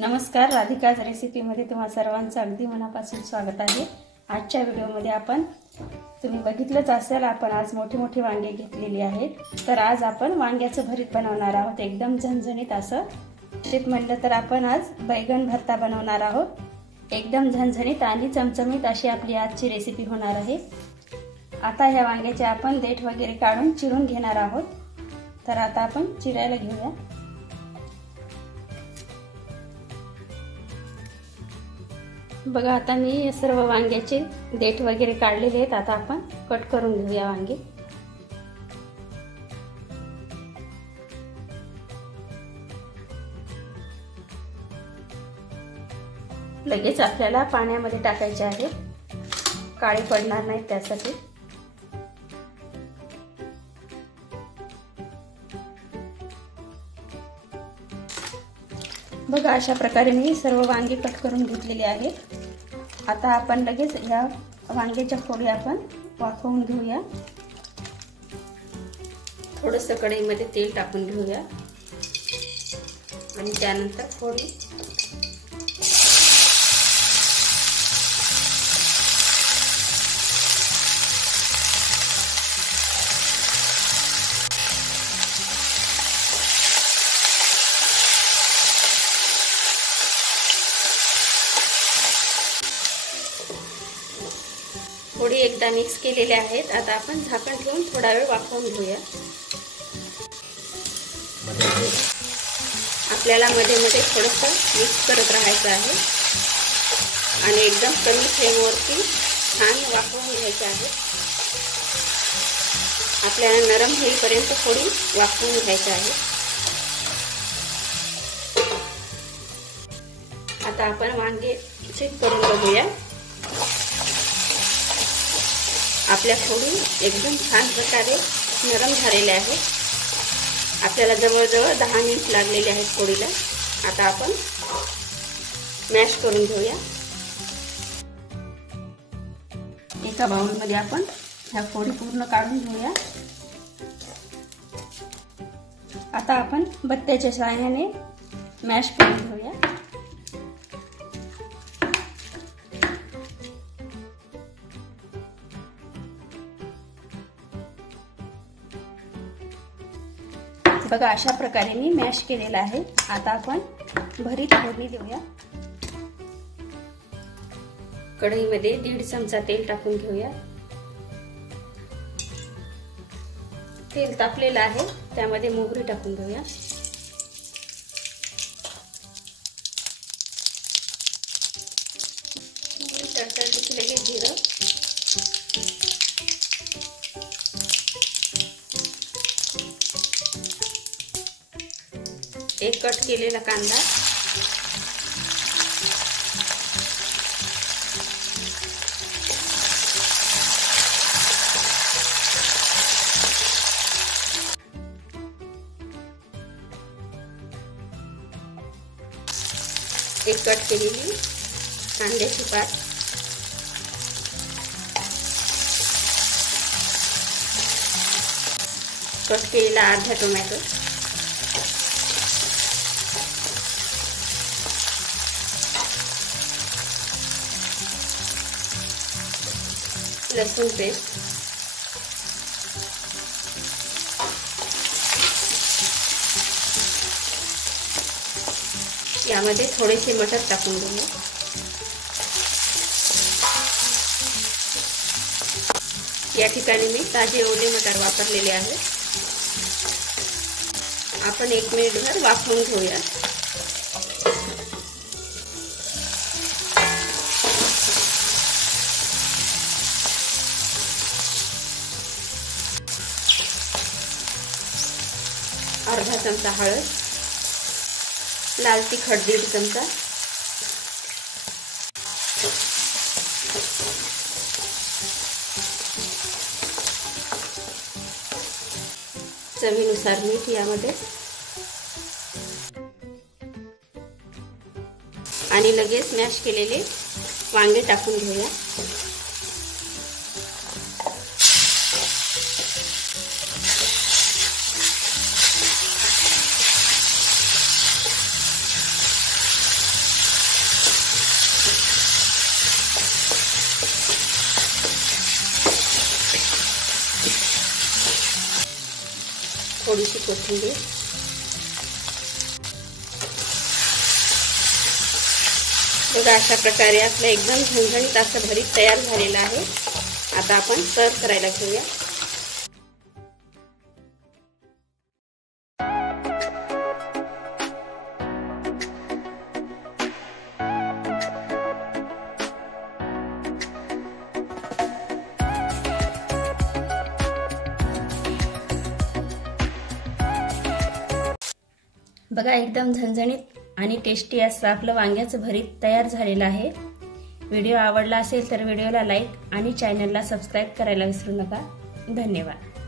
नमस्कार, राधिकाज रेसिपीमध्ये तुम्हा सर्वांचं अगदी मनापासून स्वागत आहे। आजच्या व्हिडिओमध्ये आपण तुम्ही बघितलंच असेल, आपण आज मोठी वांगे घेतलेली आहेत। तर आज आपण वांग्याचं भरीत बनवणार आहोत, एकदम झणझणीत असं। टिप म्हणलं तर आपण आज बैगन भरता बनवणार आहोत। एकदम झणझणीत आणि चमचमीत अशी आपली आजची रेसिपी होणार आहे। आता ह्या वांग्याचे आपण देठ वगैरे काढून चिरून घेणार आहोत। तर आता आपण चिरायला घेऊया। बघा, आता मी सर्व वांग्याचे देठ वगैरे काढलेले आहेत। आता आपण कट करून घेऊया वांगे। लगेच आपल्याला पाण्यामध्ये टाकायचे आहे, काळे पडणार नाहीत त्यासाठी। बघा, अशा प्रकारे मी सर्व वांगे कट करून घेतलेले आहेत। आता आपण लगेच या वांग्याच्या फोडी आपण वाफवून घेऊया। थोडंसं कढईमध्ये तेल टाकून घेऊया आणि त्यानंतर फोडी थोडी एकदा मिक्स केलेले आहेत। आता आपण झाकण ठेवून थोडा वेळ वाफवून घेऊया। आपल्याला मध्ये मध्ये थोडंसं मिक्स करत राहायचं आहे आणि एकदम कमी फ्लेमवरती छान वाफवून घ्यायचे आहे। आपल्याला नरम होईपर्यंत थोडी वाफवून घ्यायचे आहे। आता आपण वांगे चेक करून बघूया। आपल्या फोडी एकदम छान प्रकारे नरम झालेल्या आहेत। आपल्याला जवळजवळ 10 मिनिट लागलेले आहेत फोडीला। आता आपण मॅश करून घेऊया। एका बाउलमध्ये आपण ह्या फोडी पूर्ण काढून घेऊया। आता आपण बत्त्याच्या सहाय्याने मॅश करून घेऊया। बघा, अशा प्रकारे मी मॅश केलेला आहे। आता आपण भरीत फोडणी देऊया। कढईमध्ये 1.5 चमचा तेल टाकून घेऊया। तेल तापलेलं आहे, त्यामध्ये मोहरी टाकून घेऊया। तडतडली की लगेच जिरं, एक कट केलेला कांदा, एक कट केलेली कांद्याची पात, कट केलेला अर्धा टोमॅटो, लसूण पेस्ट, यामध्ये थोडेसे मटर टाकून घेऊया। या ठिकाणी मी ताजे ओले मटर वापरलेले आहेत। आपण 1 मिनिटभर वाफवून घेऊया। अर्धा चमचा हळद, लाल तिखट 1.5 चमचा, चवीनुसार मीठ यामध्ये, आणि लगेच मॅश केलेले वांगे टाकून घेऊया। कोथिंबीर. बघा अशा प्रकारे आपलं एकदम झणझणीत असं भरीत तयार झालेलं आहे. आता आपण सर्व करायला घेऊया. बघा एकदम झणझणीत आणि टेस्टी असं आपलं वांग्याचं भरीत तयार झालेलं आहे. व्हिडिओ आवडला असेल तर व्हिडिओला लाईक आणि चॅनलला सबस्क्राईब करायला विसरू नका. धन्यवाद.